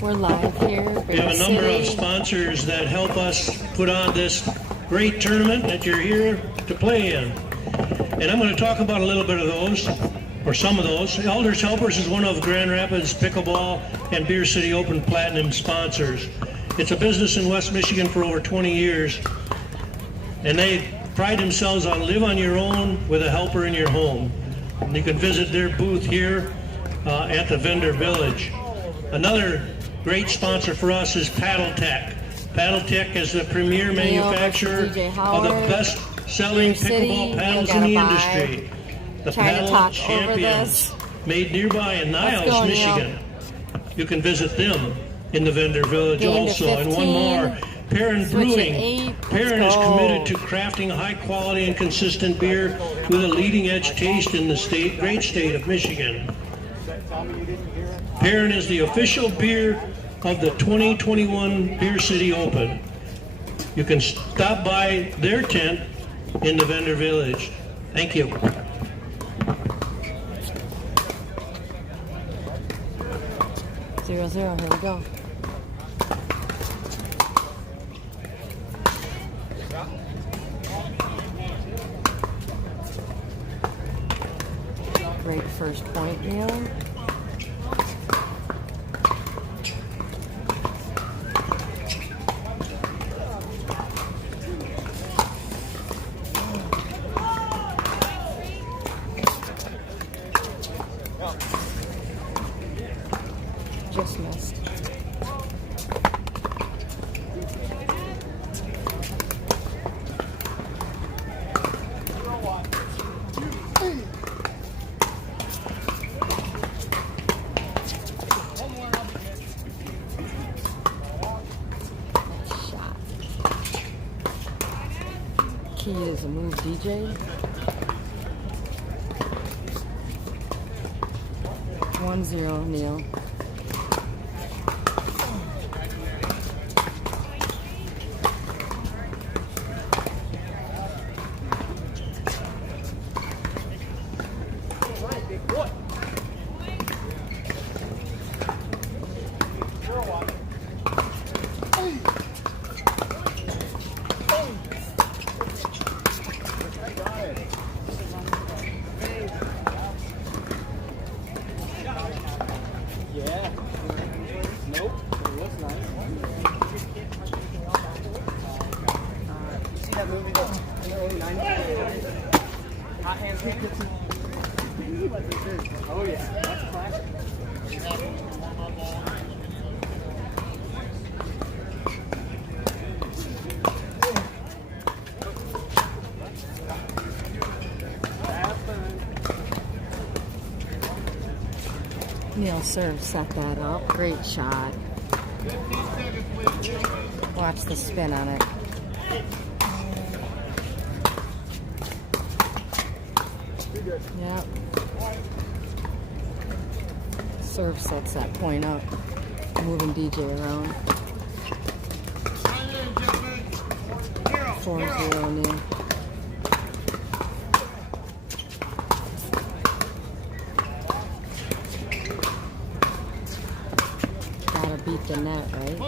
We're live here. We have a number of sponsors that help us put on this great tournament that you're here to play in. And I'm going to talk about a little bit of those, or some of those. Elders Helpers is one of Grand Rapids Pickleball and Beer City Open Platinum sponsors. It's a business in West Michigan for over 20 years, and they pride themselves on live on your own with a helper in your home. And you can visit their booth here at the Vendor Village. Another great sponsor for us is Paddle Tech. Paddle Tech is the premier manufacturer of the best-selling pickleball paddles in the industry. The Paddle Champions, made nearby in Niles, Michigan. You can visit them in the Vendor Village also. And one more, Perrin Brewing. Perrin is committed to crafting high-quality and consistent beer with a leading-edge taste in the great state of Michigan. Perrin is the official beer of the 2021 Beer City Open. You can stop by their tent in the Vendor Village. Thank you. Zero, here we go. Great first point, Neil. Just missed. Key is a move, DJ. 1-0, Neil. Yeah. Nope. It was nice. You see that movie in the early 90s? Hot Hands Oh yeah. That's classic. Neil serve set that up. Great shot. Watch the spin on it. Yep. Serve sets that point up. Moving DJ around. 4-0 Neil. Beat the net, right?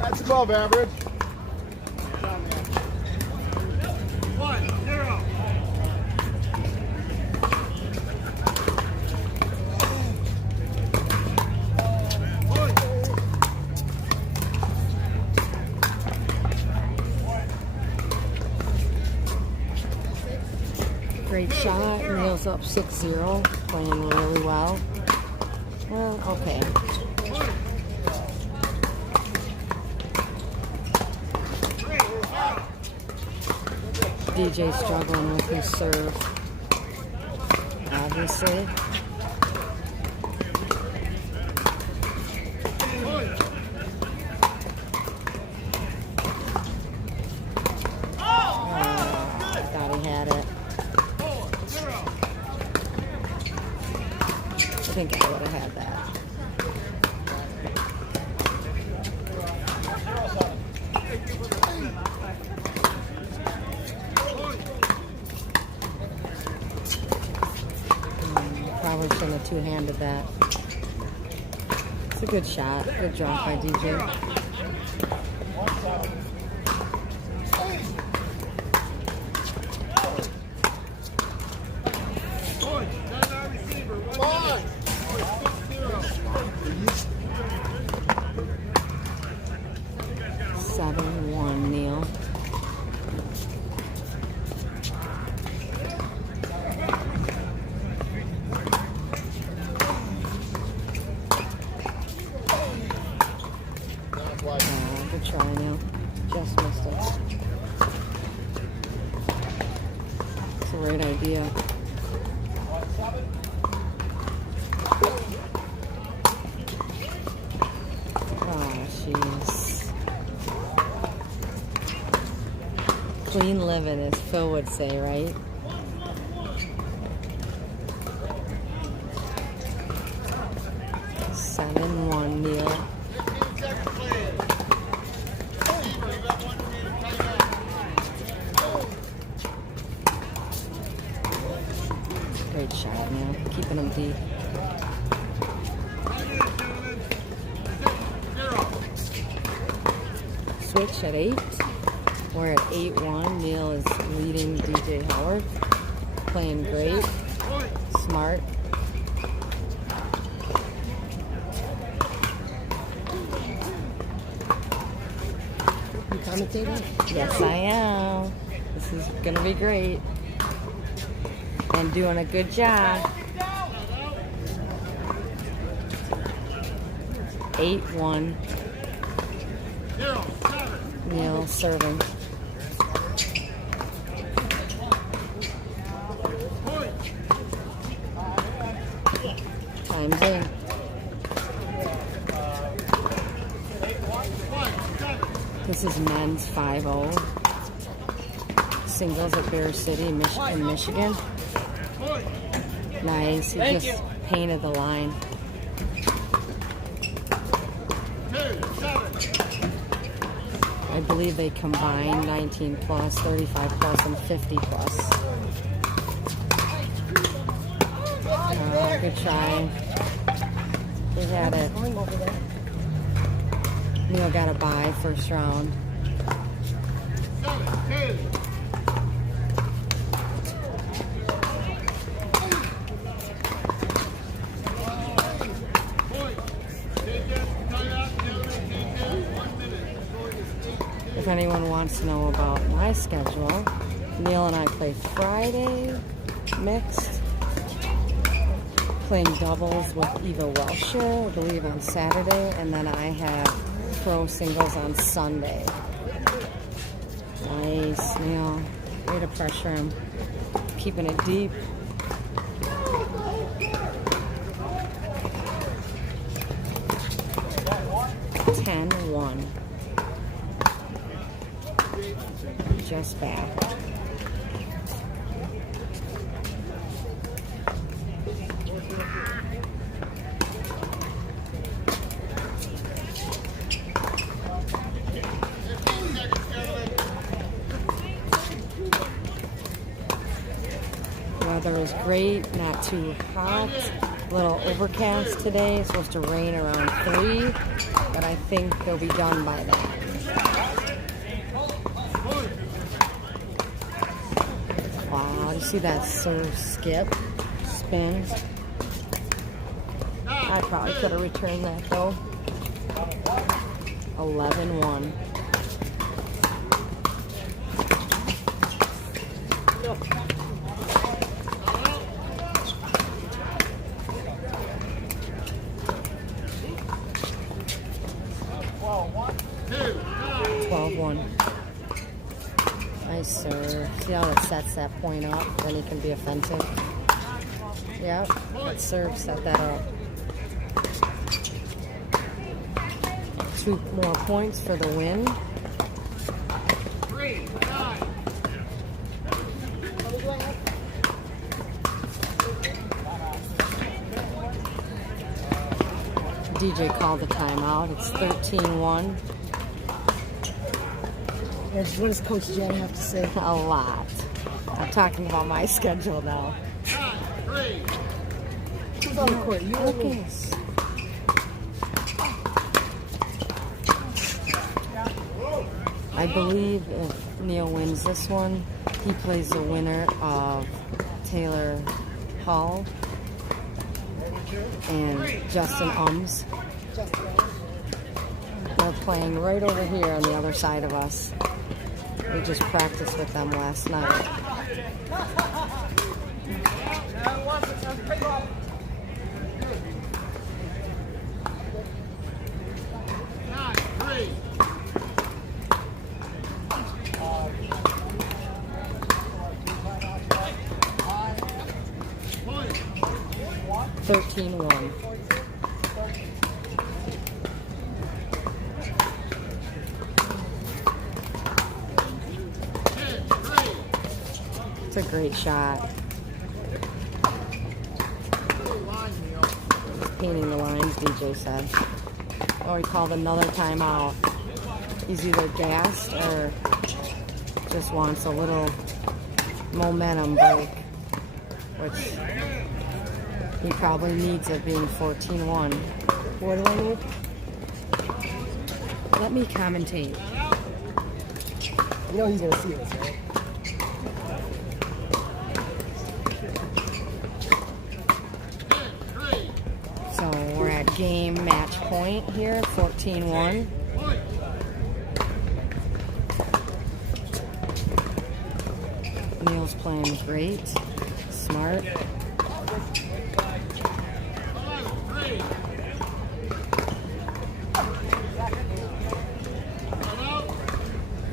That's above average. 1-0. Great shot. Neil's up 6-0. Playing really well. Well, okay. DJ struggling with his serve. obviously. Thought he had it. I think I would have had that. Probably shouldn't have two-handed that. It's a good shot. Good drop by DJ. Neil. Good try, Neil. Just missed it. It's a great idea. Oh, jeez. Clean living, as Phil would say, right? Seven, 1, Neil. Great shot, Neil. Keeping them deep. Switch at 8. We're at 8-1. Neil is leading DJ Howard. Playing great. Smart. You commentating? Yes, I am. This is going to be great. And doing a good job. 8-1. Neil serving. Time's in. This is men's 5-0. Singles at Bear City in Michigan. Nice. He just painted the line. I believe they combine 19 plus, 35 plus, and 50 plus. Good try. He had it. Neil got a bye first round. If anyone wants to know about my schedule, Neil and I play Friday mixed, playing doubles with Eva Welcher, I believe, on Saturday, and then I have pro singles on Sunday. Nice, Neil. Way to pressure him. Keeping it deep. $10-1. Just back. Weather is great, not too hot. A little overcast today. It's supposed to rain around 3, but I think they'll be done by then. Wow, you see that serve skip spin? I probably could have returned that though. 11-1. Nice serve. See how it sets that point up? Then he can be offensive. Yep, that serve set that up. 2 more points for the win. 3-9. DJ called the timeout. It's 13-1. What does Coach Jen have to say? A lot. I'm talking about my schedule now. 9-3. Who's on the court? You or me? Lucas. I believe if Neil wins this one, he plays the winner of Taylor Hall and Justin Ums. They're playing right over here on the other side of us. We just practiced with them last night. Three. 13-1. It's a great shot. He's painting the lines, DJ said. Oh, he called another timeout. He's either gassed or just wants a little momentum break, which he probably needs it being 14-1. What do I need? Let me commentate. You know he's gonna see us, right? So we're at game match point here, 14-1. Neil's playing great, smart.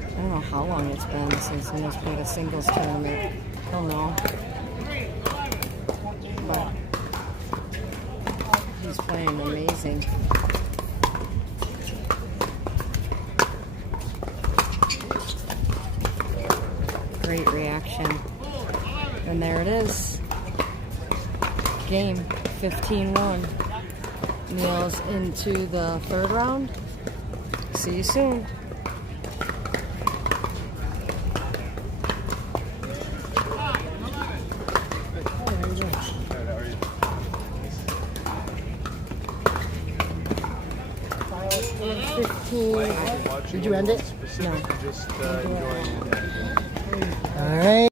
I don't know how long it's been since Neil's played a singles tournament. I don't know. But he's playing amazing. Great reaction. And there it is. Game 15-1. Neil's into the third round. See you soon. Did you end it? No. All right.